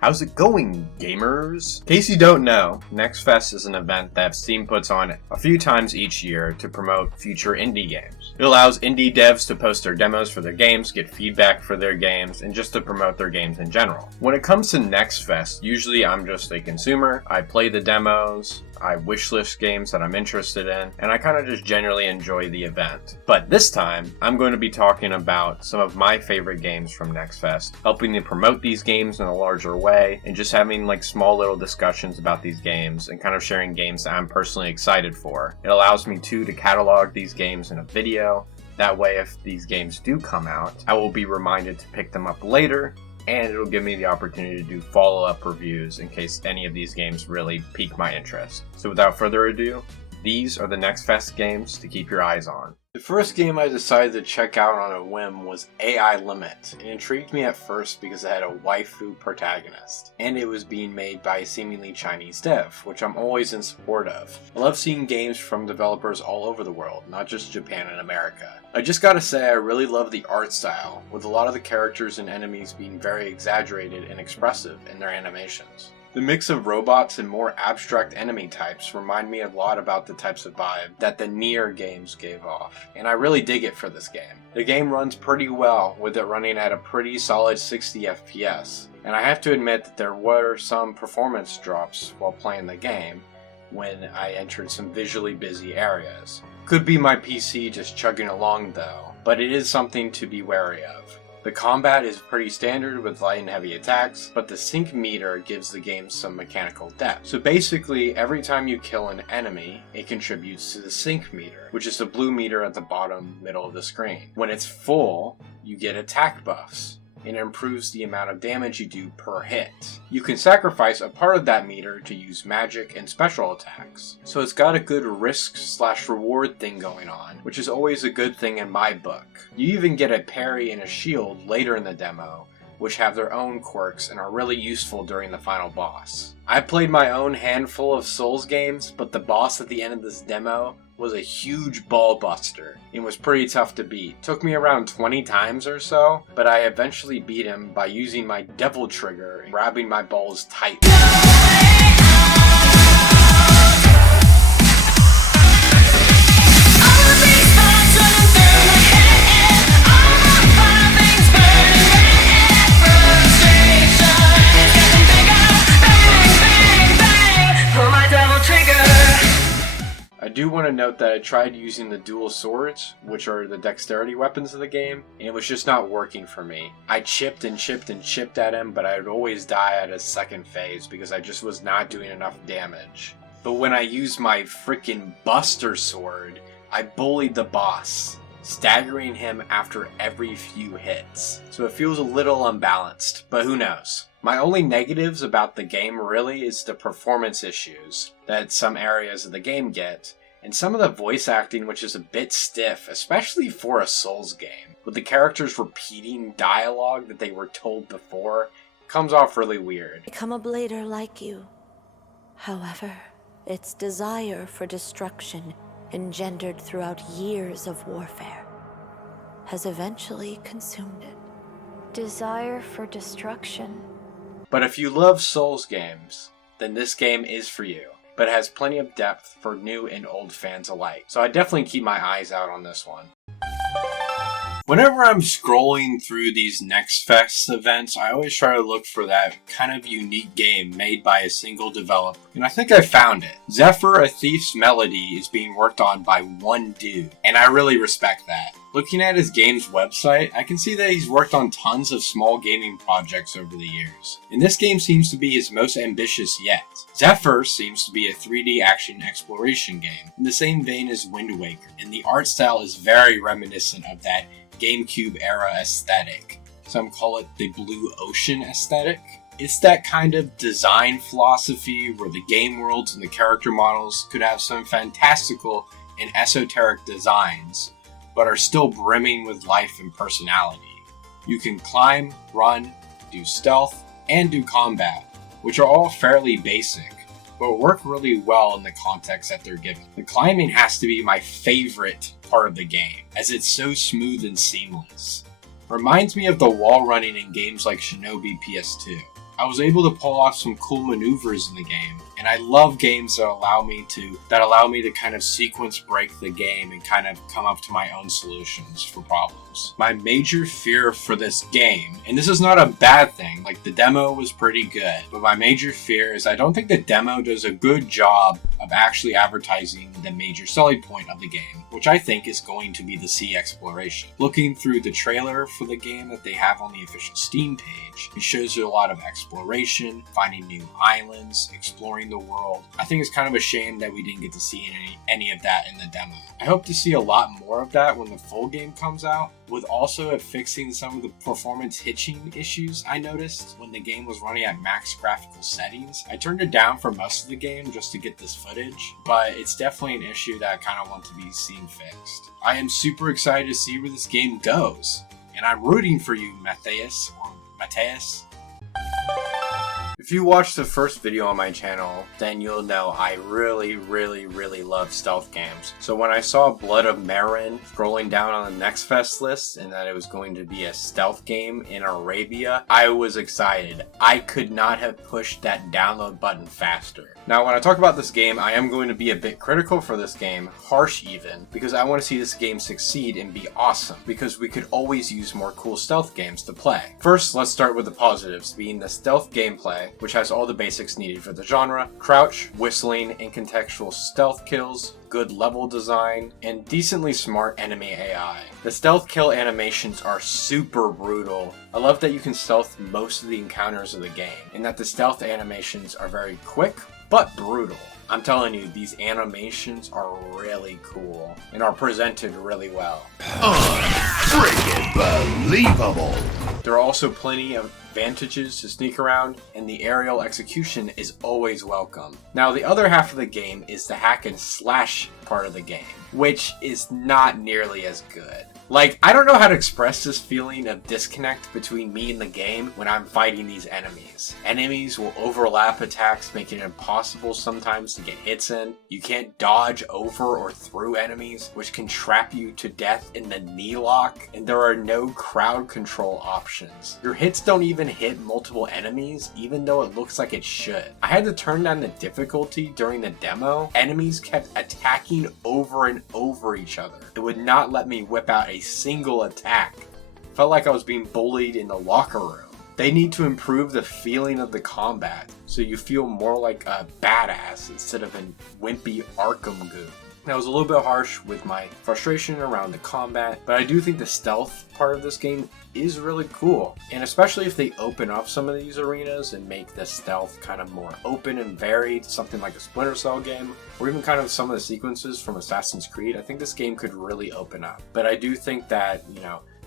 How's it going, gamers? In case you don't know, Next Fest is an event that Steam puts on a few times each year to promote future indie games. It allows indie devs to post their demos for their games, get feedback for their games, and just to promote their games in general. When it comes to Next Fest, usually I'm just a consumer. I play the demos, I wishlist games that I'm interested in, and I kind of just generally enjoy the event. But this time, I'm going to be talking about some of my favorite games from Next Fest, helping to promote these games in a larger way, and just having like small little discussions about these games, and kind of sharing games that I'm personally excited for. It allows me to catalog these games in a video. That way, if these games do come out, I will be reminded to pick them up later, and it'll give me the opportunity to do follow-up reviews in case any of these games really pique my interest. So without further ado, these are the Next Fest games to keep your eyes on. The first game I decided to check out on a whim was AI Limit. It intrigued me at first because it had a waifu protagonist, and it was being made by a seemingly Chinese dev, which I'm always in support of. I love seeing games from developers all over the world, not just Japan and America. I just gotta say I really love the art style, with a lot of the characters and enemies being very exaggerated and expressive in their animations. The mix of robots and more abstract enemy types remind me a lot about the types of vibe that the Nier games gave off, and I really dig it for this game. The game runs pretty well, with it running at a pretty solid 60 FPS, and I have to admit that there were some performance drops while playing the game when I entered some visually busy areas. Could be my PC just chugging along though, but it is something to be wary of. The combat is pretty standard with light and heavy attacks, but the sync meter gives the game some mechanical depth. So basically, every time you kill an enemy, it contributes to the sync meter, which is the blue meter at the bottom middle of the screen. When it's full, you get attack buffs, and it improves the amount of damage you do per hit. You can sacrifice a part of that meter to use magic and special attacks. So it's got a good risk/reward thing going on, which is always a good thing in my book. You even get a parry and a shield later in the demo, which have their own quirks and are really useful during the final boss. I played my own handful of Souls games, but the boss at the end of this demo was a huge ball buster and was pretty tough to beat. Took me around 20 times or so, but I eventually beat him by using my devil trigger and grabbing my balls tight. I do want to note that I tried using the dual swords, which are the dexterity weapons of the game, and it was just not working for me. I chipped and chipped and chipped at him, but I would always die at his second phase because I just was not doing enough damage. But when I used my freaking Buster Sword, I bullied the boss, staggering him after every few hits. So it feels a little unbalanced, but who knows. My only negatives about the game really is the performance issues that some areas of the game get, and some of the voice acting which is a bit stiff, especially for a Souls game. With the characters repeating dialogue that they were told before, it comes off really weird. Become a blader like you. However, its desire for destruction, engendered throughout years of warfare, has eventually consumed it. Desire for destruction? But if you love Souls games, then this game is for you, but it has plenty of depth for new and old fans alike. So I definitely keep my eyes out on this one. Whenever I'm scrolling through these Next Fest events, I always try to look for that kind of unique game made by a single developer. And I think I found it. Zephyr, A Thief's Melody is being worked on by one dude, and I really respect that. Looking at his game's website, I can see that he's worked on tons of small gaming projects over the years, and this game seems to be his most ambitious yet. Zephyr seems to be a 3D action exploration game, in the same vein as Wind Waker, and the art style is very reminiscent of that GameCube era aesthetic. Some call it the Blue Ocean aesthetic. It's that kind of design philosophy where the game worlds and the character models could have some fantastical and esoteric designs, but are still brimming with life and personality. You can climb, run, do stealth, and do combat, which are all fairly basic, but work really well in the context that they're given. The climbing has to be my favorite part of the game, as it's so smooth and seamless. Reminds me of the wall running in games like Shinobi PS2. I was able to pull off some cool maneuvers in the game, and I love games that allow me to kind of sequence break the game and kind of come up to my own solutions for problems. My major fear for this game, and this is not a bad thing, like the demo was pretty good, but my major fear is I don't think the demo does a good job of actually advertising the major selling point of the game, which I think is going to be the sea exploration. Looking through the trailer for the game that they have on the official Steam page, it shows you a lot of exploration, finding new islands, exploring the world. I think it's kind of a shame that we didn't get to see any of that in the demo. I hope to see a lot more of that when the full game comes out, with also it fixing some of the performance hitching issues I noticed when the game was running at max graphical settings. I turned it down for most of the game just to get this footage, but it's definitely an issue that I kind of want to be seen fixed. I am super excited to see where this game goes, and I'm rooting for you, Matthias. If you watched the first video on my channel, then you'll know I really love stealth games. So when I saw Blood of Marin scrolling down on the Next Fest list and that it was going to be a stealth game in Arabia, I was excited. I could not have pushed that download button faster. Now when I talk about this game, I am going to be a bit critical for this game, harsh even, because I want to see this game succeed and be awesome, because we could always use more cool stealth games to play. First, let's start with the positives, being the stealth gameplay, which has all the basics needed for the genre: crouch, whistling, and contextual stealth kills, good level design, and decently smart enemy AI. The stealth kill animations are super brutal. I love that you can stealth most of the encounters of the game, and that the stealth animations are very quick, but brutal. I'm telling you, these animations are really cool, and are presented really well. Unfreaking believable! There are also plenty of advantages to sneak around, and the aerial execution is always welcome. Now, the other half of the game is the hack and slash part of the game, which is not nearly as good. Like, I don't know how to express this feeling of disconnect between me and the game when I'm fighting these enemies. Enemies will overlap attacks, making it impossible sometimes to get hits in. You can't dodge over or through enemies, which can trap you to death in the knee lock, and there are no crowd control options. Your hits don't even hit multiple enemies, even though it looks like it should. I had to turn down the difficulty during the demo. Enemies kept attacking over and over each other. It would not let me whip out a single attack. Felt like I was being bullied in the locker room. They need to improve the feeling of the combat, so you feel more like a badass instead of a wimpy Arkham goon. That was a little bit harsh with my frustration around the combat, but I do think the stealth part of this game is really cool. And especially if they open up some of these arenas and make the stealth kind of more open and varied, something like a Splinter Cell game, or even kind of some of the sequences from Assassin's Creed, I think this game could really open up. But I do think that,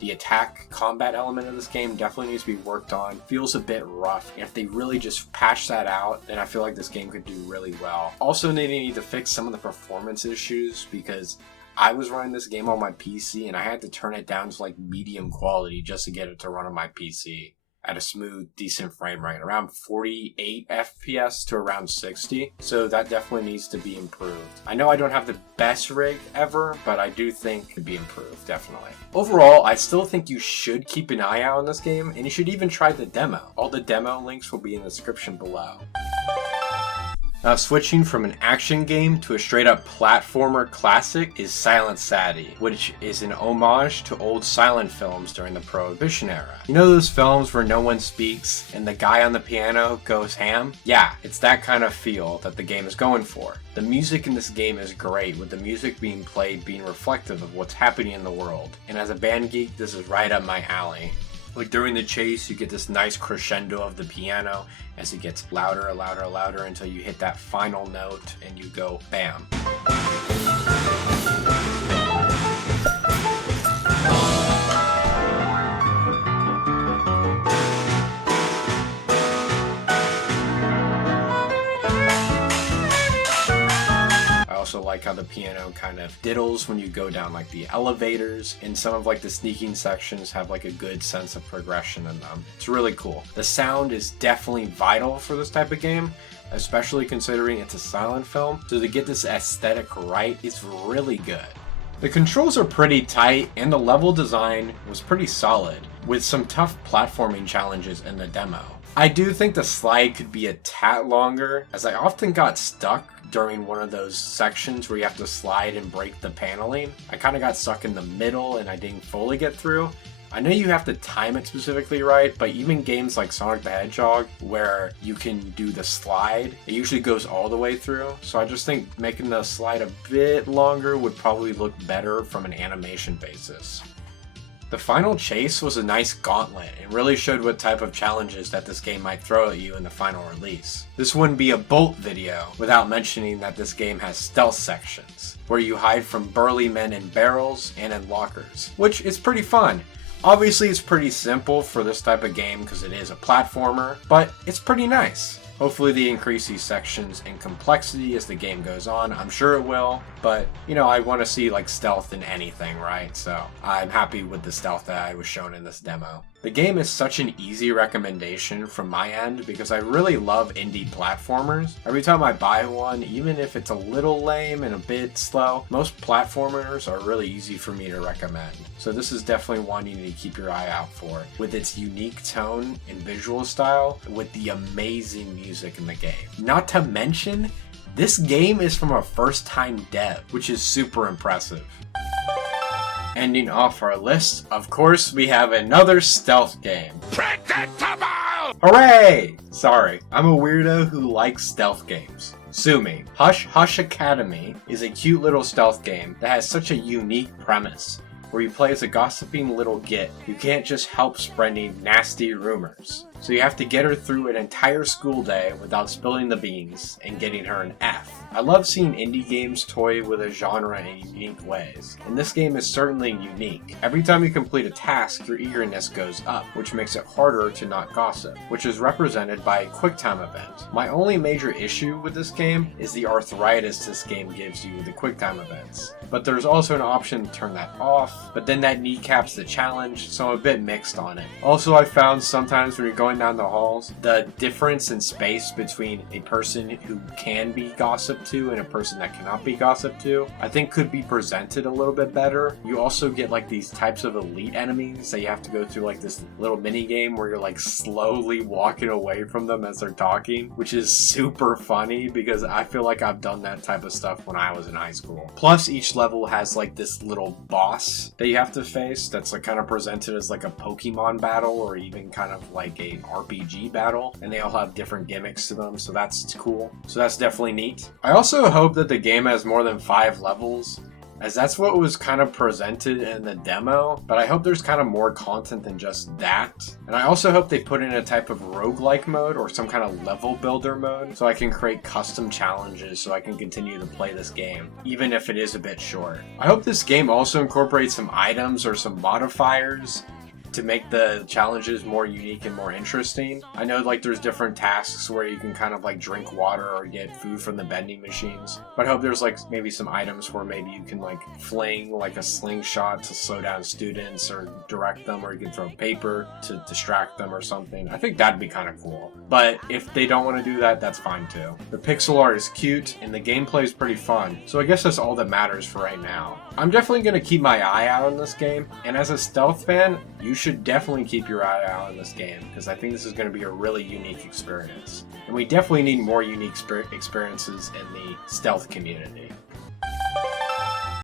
the attack combat element of this game definitely needs to be worked on. Feels a bit rough, and if they really just patch that out, then I feel like this game could do really well. Also, they need to fix some of the performance issues, because I was running this game on my PC and I had to turn it down to like medium quality just to get it to run on my PC at a smooth, decent frame rate, around 48 FPS to around 60. So that definitely needs to be improved. I know I don't have the best rig ever, but I do think it could be improved, definitely. Overall, I still think you should keep an eye out on this game, and you should even try the demo. All the demo links will be in the description below. Now, switching from an action game to a straight-up platformer classic is Silent Sadie, which is an homage to old silent films during the Prohibition era. You know those films where no one speaks and the guy on the piano goes ham? Yeah, it's that kind of feel that the game is going for. The music in this game is great, with the music being played being reflective of what's happening in the world. And as a band geek, this is right up my alley. Like during the chase, you get this nice crescendo of the piano as it gets louder and louder and louder until you hit that final note and you go bam. I also like how the piano kind of diddles when you go down like the elevators, and some of like the sneaking sections have like a good sense of progression in them. It's really cool. The sound is definitely vital for this type of game, especially considering it's a silent film, so to get this aesthetic right is really good. The controls are pretty tight, and the level design was pretty solid, with some tough platforming challenges in the demo. I do think the slide could be a tad longer, as I often got stuck during one of those sections where you have to slide and break the paneling. I kind of got stuck in the middle and I didn't fully get through. I know you have to time it specifically right, but even games like Sonic the Hedgehog, where you can do the slide, it usually goes all the way through. So I just think making the slide a bit longer would probably look better from an animation basis. The final chase was a nice gauntlet and really showed what type of challenges that this game might throw at you in the final release. This wouldn't be a Bolt video without mentioning that this game has stealth sections, where you hide from burly men in barrels and in lockers, which is pretty fun. Obviously it's pretty simple for this type of game because it is a platformer, but it's pretty nice. Hopefully they increase these sections in complexity as the game goes on. I'm sure it will, but you know, I want to see like stealth in anything, right? So I'm happy with the stealth that I was shown in this demo. The game is such an easy recommendation from my end because I really love indie platformers. Every time I buy one, even if it's a little lame and a bit slow, most platformers are really easy for me to recommend. So this is definitely one you need to keep your eye out for, with its unique tone and visual style, with the amazing music in the game. Not to mention, this game is from a first-time dev, which is super impressive. Ending off our list, of course, we have another stealth game. Predictable! Hooray! Sorry, I'm a weirdo who likes stealth games. Sue me. Hush Hush Academy is a cute little stealth game that has such a unique premise, where you play as a gossiping little git who can't just help spreading nasty rumors. So you have to get her through an entire school day without spilling the beans and getting her an F. I love seeing indie games toy with a genre in unique ways, and this game is certainly unique. Every time you complete a task, your eagerness goes up, which makes it harder to not gossip, which is represented by a QuickTime event. My only major issue with this game is the arthritis this game gives you with the QuickTime events. But there's also an option to turn that off, but then that kneecaps the challenge, so I'm a bit mixed on it. Also, I found sometimes when you're going down the halls, the difference in space between a person who can be gossiped to and a person that cannot be gossiped to, I think could be presented a little bit better. You also get like these types of elite enemies that you have to go through like this little mini game where you're like slowly walking away from them as they're talking, which is super funny because I feel like I've done that type of stuff when I was in high school. Plus, each level has like this little boss that you have to face that's like kind of presented as like a Pokemon battle or even kind of like a RPG battle, and they all have different gimmicks to them, so that's cool. So that's definitely neat. I also hope that the game has more than 5 levels, as that's what was kind of presented in the demo, but I hope there's kind of more content than just that. And I also hope they put in a type of roguelike mode or some kind of level builder mode so I can create custom challenges so I can continue to play this game, even if it is a bit short. I hope this game also incorporates some items or some modifiers to make the challenges more unique and more interesting. I know like there's different tasks where you can kind of like drink water or get food from the vending machines, but I hope there's like maybe some items where maybe you can like fling like a slingshot to slow down students or direct them, or you can throw paper to distract them or something. I think that'd be kind of cool, but if they don't want to do that, that's fine too. The pixel art is cute and the gameplay is pretty fun, so I guess that's all that matters for right now. I'm definitely going to keep my eye out on this game, and as a stealth fan, you should definitely keep your eye out on this game, because I think this is going to be a really unique experience. And we definitely need more unique experiences in the stealth community.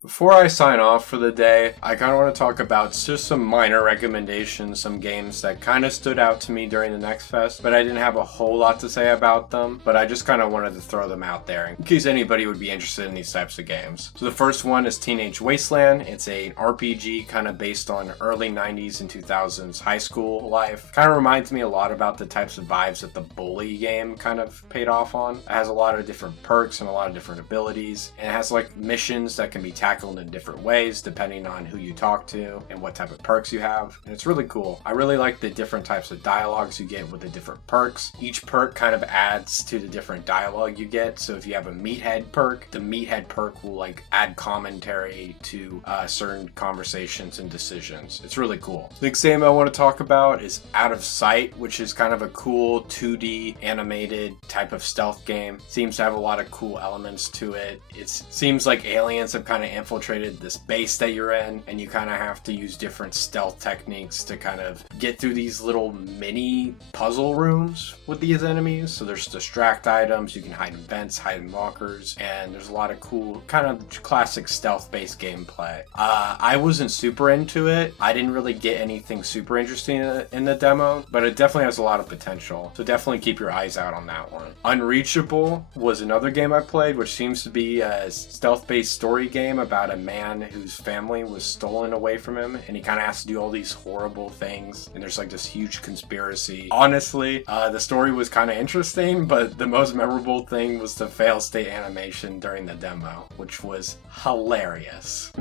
Before I sign off for the day, I kind of want to talk about just some minor recommendations, some games that kind of stood out to me during the Next Fest, but I didn't have a whole lot to say about them, but I just kind of wanted to throw them out there in case anybody would be interested in these types of games. So the first one is Teenage Wasteland. It's an RPG kind of based on early 90s and 2000s high school life. Kind of reminds me a lot about the types of vibes that the Bully game kind of paid off on. It has a lot of different perks and a lot of different abilities, and it has like missions that can be tackled in different ways depending on who you talk to and what type of perks you have, and it's really cool. I really like the different types of dialogues you get with the different perks. Each perk kind of adds to the different dialogue you get. So if you have a meathead perk, the meathead perk will like add commentary to certain conversations and decisions. It's really cool. The next game I want to talk about is Out of Sight, which is kind of a cool 2D animated type of stealth game. Seems to have a lot of cool elements to it. It seems like aliens have kind of infiltrated this base that you're in, and you kind of have to use different stealth techniques to kind of get through these little mini puzzle rooms with these enemies. So there's distract items, you can hide in vents, hide in lockers, and there's a lot of cool kind of classic stealth-based gameplay. I wasn't super into it. I didn't really get anything super interesting in the demo, but it definitely has a lot of potential. So definitely keep your eyes out on that one. Unreachable was another game I played, which seems to be a stealth-based story game about a man whose family was stolen away from him, and he kind of has to do all these horrible things, and there's like this huge conspiracy. Honestly, the story was kind of interesting, but the most memorable thing was the fail state animation during the demo, which was hilarious.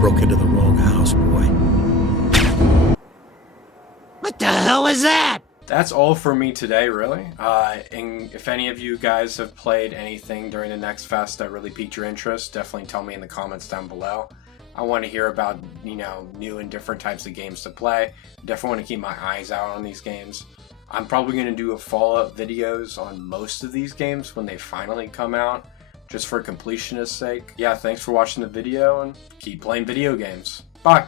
Broke into the wrong house, boy. What the hell is that? That's all for me today, really. And if any of you guys have played anything during the Next Fest that really piqued your interest, definitely tell me in the comments down below. I want to hear about, new and different types of games to play. Definitely want to keep my eyes out on these games. I'm probably going to do a follow-up videos on most of these games when they finally come out, just for completionist's sake. Yeah, thanks for watching the video, and keep playing video games. Bye!